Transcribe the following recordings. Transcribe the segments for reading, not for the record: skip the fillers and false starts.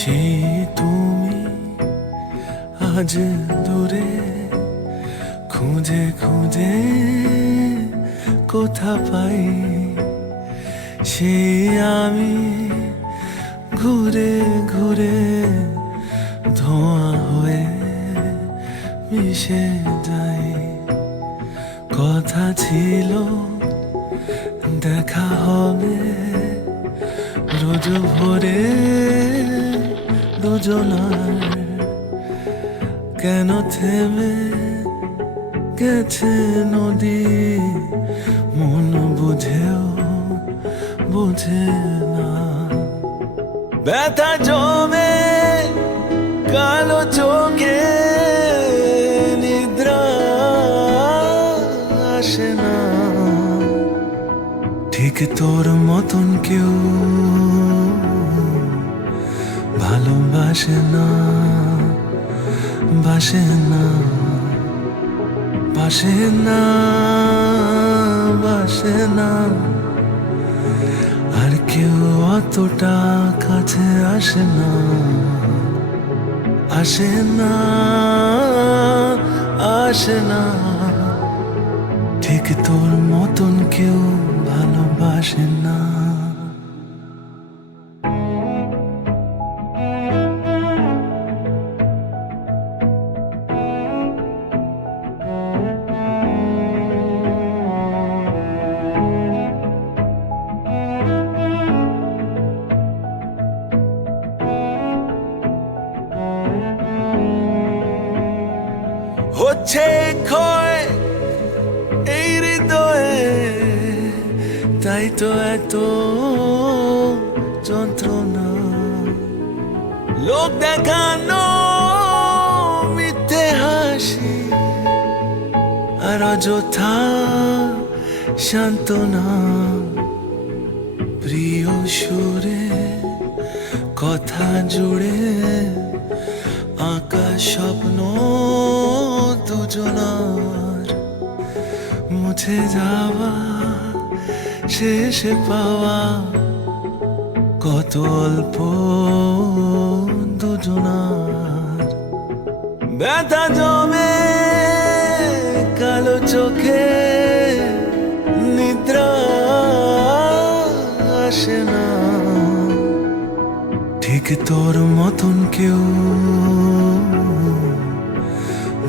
সেই তুমি আজ দূরে খুঁজে খুঁজে কোথা পাই, সেই আমি ঘুরে ঘুরে ধোঁয়া হয়ে মিশে যাই। কথা ছিল দেখা হবে রোজ ভোরে দুজনার, কেন থেমে গেছে নদী মন বুঝেও বুঝে না। ব্যথা জমে কালো চোখে নিদ্রা আসে না, ঠিক তোর মতন কেউ ভালোবাসে না, বাসে না, বাসে না, বাসে না। আর কেউ অতটা কাছে আসে না, আসে না, আসে না, ঠিক তোর মতন কেউ ভালোবাসে না। হচ্ছে ক্ষয় এই হৃদয়ে, তাই তো এত যন্ত্রণা। লোক দেখানো মিথ্যে হাসি আর অযথা সান্ত্বনা। প্রিয় সুরে কথা জুড়ে আকাশ স্বপ্ন দুজনার, মুছে যাওয়া শেষে পাওয়া কত অল্প দুজনার। ব্যথা জমে কালো চোখে নিদ্রা আসে না, ঠিক তোর মতন কেউ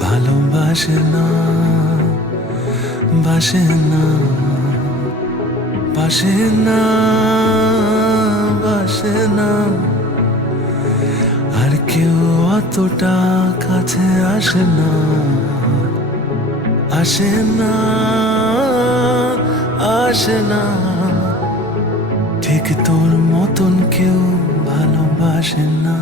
ভালোবাসে না, বাসে না, বাসে না, বাসে না। আর কেউ অতটা কাছে আসে না, আসে না, আসে না, ঠিক তোর মতন কেউ ভালোবাসে না।